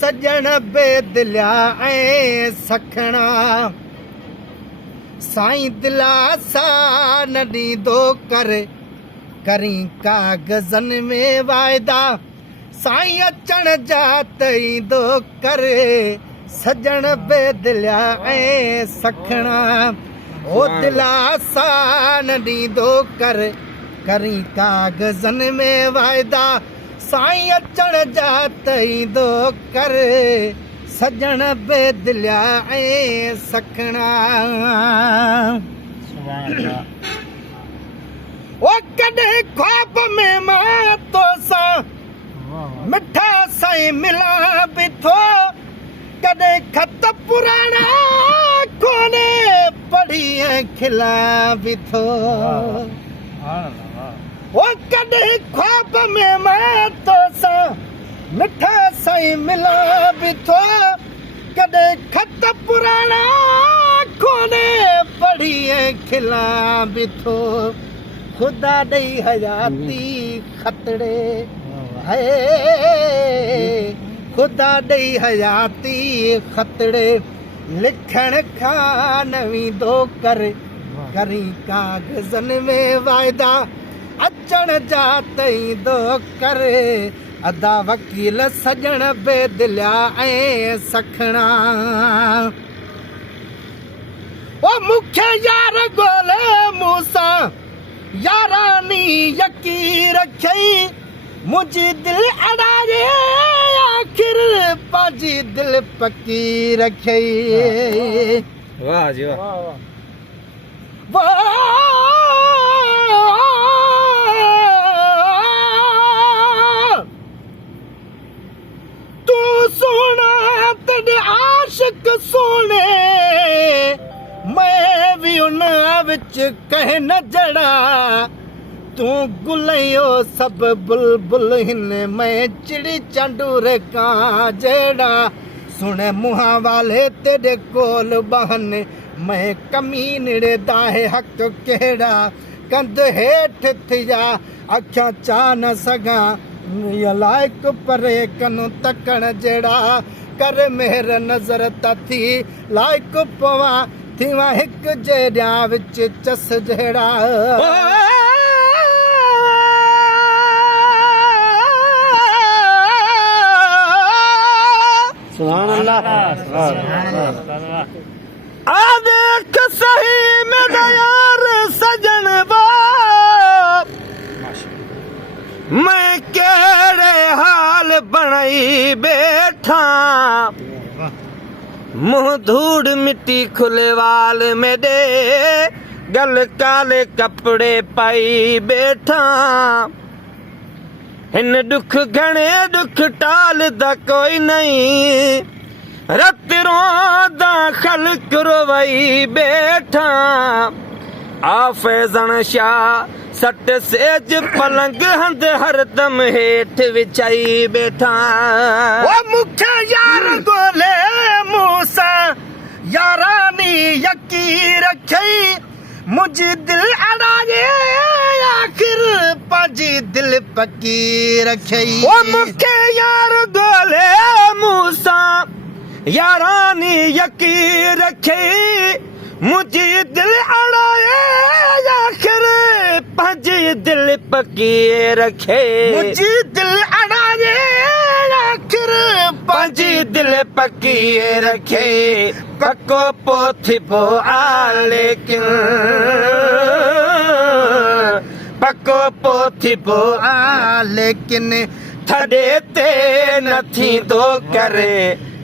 सजण बेदिलिया ऐं सखणा साईं दिलासा न ॾींदो करी कागज़नि में वाइदा साईं अचण जा त ईंदो करे सजण बेदिलिया ऐं सखणा ओ दिलासा न ॾींदो करी कागज़नि में वाइदा साईं अचण जा त ईंदो करे सजण बेदिलिया ऐं सखणा ओ कॾहिं ख्वाब में मां तोसां मिठा साईं मिलां बि थो कॾहिं खत पुराणा कोने पढ़ी ऐं खिलां बि थो ओ कॾहिं ख्वाब में मां तोसां मिठा साईं मिलां बि थो कॾहिं खत पुराणा कोने पढ़ी ऐं खिलां बि थो खुदा ॾेई हयाती खतड़े है खुदा ॾेई हयाती खतड़े लिखण खां न वींदो करी कागज़नि में वाइदा अचण जा त ईंदो करे अदा वकील सजण बेदिलिया ऐं सखणा ओ मूंखे यार ॻोल्हे मूंसां यारानी यकी रखई मुझी दिल अड़ाए आखिर पाजी दिल पकी रखई वाह जी वाह तू सोना तेरे आशिक सोने मैं भी उन विच कह न जड़ा तू गुलयो सब बुलबुल हिन मैं चिड़ी चांडूर का जेड़ा सुने मुहा वाले तेरे कोल बहन मैं कमीनड़े दाहे हक केड़ा कंध हेठ थिया अखियां चा न सगा लाइक परे कनु तकण जेड़ा कर मेहर नजर तथी लाइक पवा थीवा हिक जेड़ा विच चस जेड़ा सुभान अल्लाह आ देख सही मेरा यार सजन बा मैं केड़े हाल बनाई बैठा मुंह धूड़ मिट्टी खुले वाल मेरे गल काले कपड़े पाई बैठा हिन दुख घणे दुख टाल दा कोई नहीं रत रोदा खलक रोवई बैठा आफेजन शाह सट सेज पलंग हंद हरदम हेठ विछाई बैठा ओ मुखे यार गोले मूसा यारानी यकी रखई मुझे दिल अड़ाए आखिर पाजी दिल पकी रखई ओ मुखे यार गोले मूसा यारानी यकी रखई मुझे दिल अड़ाए आखिर पाजी दिल पकी रखे मुझे दिल अड़ाए आखिर पाजी दिल पकी रखे पक्को पोथी पो आ लेकिन पक्को पोथी पो आ लेकिन थडे ते न थींदो करे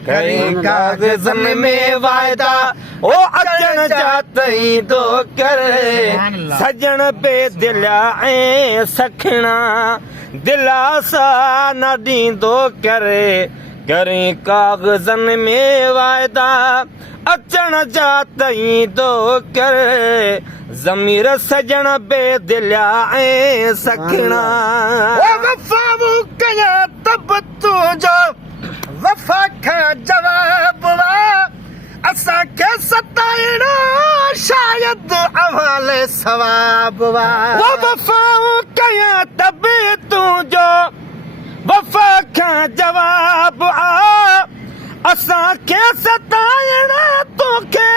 करी कागज़नि में वाइदा ओ अचण जा त ईंदो करे सजण बेदिलिया ऐं सखणा दिलासा न ॾींदो करे करी कागज़नि में वाइदा अचण जा त ईंदो करे ज़मीर सजण बेदिलिया ऐं सखणा वफ़ा कया तब तुंहिंजो वफ़ा खां जवाब वा असांखे सताइण शायद अवाले सवाब वा वफ़ा कया तब तुंहिंजो वफ़ा खां जवाब आ असांखे सताइण तोखे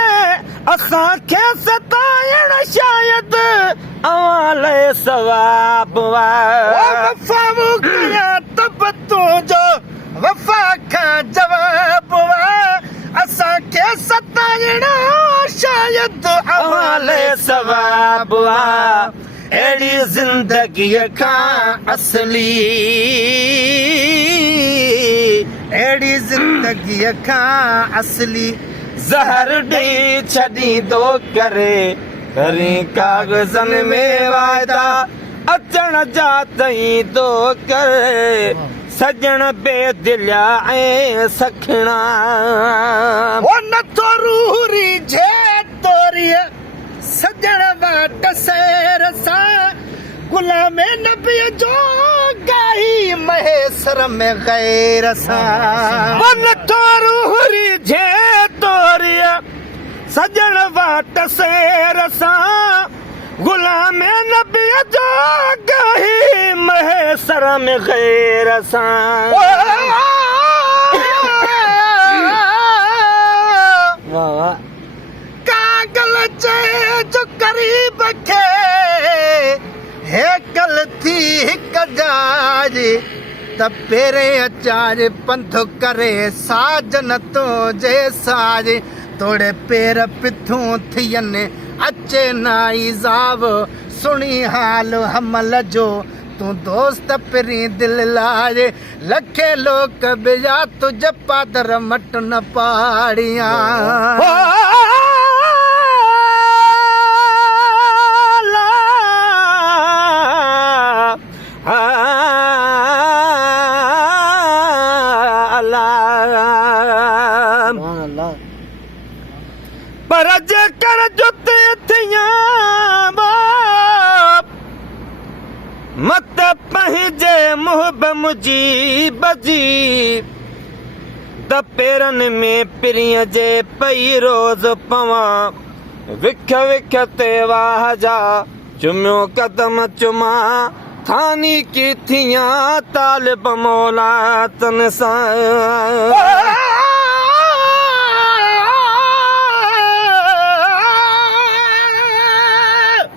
असांखे सताइण शायद अवाले सवाब वफ़ा कया तब तुंहिंजो वफ़ा खां जवाब असांखे सताइण शायद अवाले सवाब अहिड़ी ज़िंदगीअ खां असली अहिड़ी ज़िंदगीअ खां असली ज़हर ॾेई छॾींदो करे करी कागज़नि में वाइदा अचण जा तईंदो करे सजण बेदिलिया ऐं सखिणा नथो रूह रीझे तोरीअ सजण वाट सैर सां गुलाम नबीअ जो गाही महेसर में गैर सां नथो रूह रीझे तोरीअ सजण वाट सैर सां गुलाम नबीअ जो गाही महेसर में गैर सां वाह वाह कागल चए जो गरीब खे हेकल थी हिक जाज त पेरे अचाज पंथ करे साजन तो जे साज तोड़े पेर पिथूं थियनि अचे नाई ज़ाव सुणी हाल हमल जो तूं दोस्त पिरी दिल लाज लखे लोक बिजा तुझ पादर मट न पाड़िया सुभान अल्लाह पर जेकर जुते थियां मत पंहिंजे मुहब मुजीब जी त पेरनि में पिरीअ जे पई रोज़ पवां विख विख ते वाह जा चुमियो कदम चुमा थानी की थियां तालिब मौला तन सां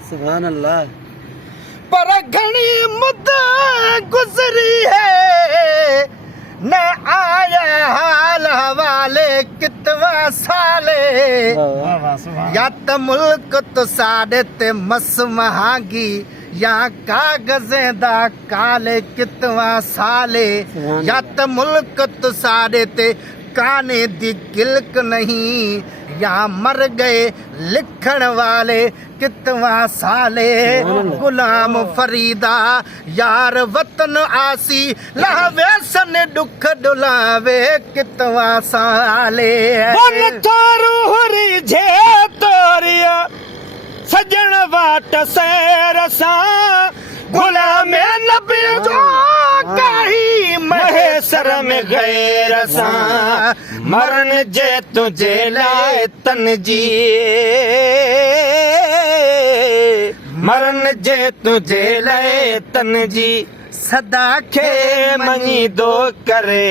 सुभान अल्लाह पर घणी मुद गुज़री है न आया हाल हवाले कितवा साले या त मुल्क तो साड़े ते मस महांगी या कागज़े दा काले कितवा साले या त मुल्क तो साड़े ते काने दी किल्क नहीं या मर गए लिखण वाले कितवा साले गुलाम फरीदा यार वतन आसी लहवे सन दुख डुलावे कितवा साले जे तोरिया सजण वाट सैर सां गुलाम नबी जो काही महेसर में गैर सां मरण जे तुझे लाए तन जी मरण जे तुझे लाए तन जी सदा खे मञी दो करे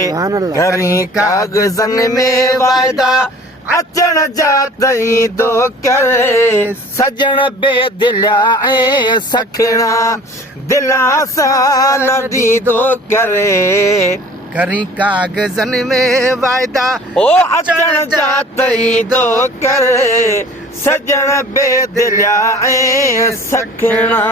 करी कागज़नि में वाइदा अचण जा तई दो करे सजण बेदिलिया ऐं सखिणा दिला सां न ॾींदो करे करी कागज़नि में वाइदा ओ अचण जा तई दो करे सजण बेदिलिया ऐं सखिणा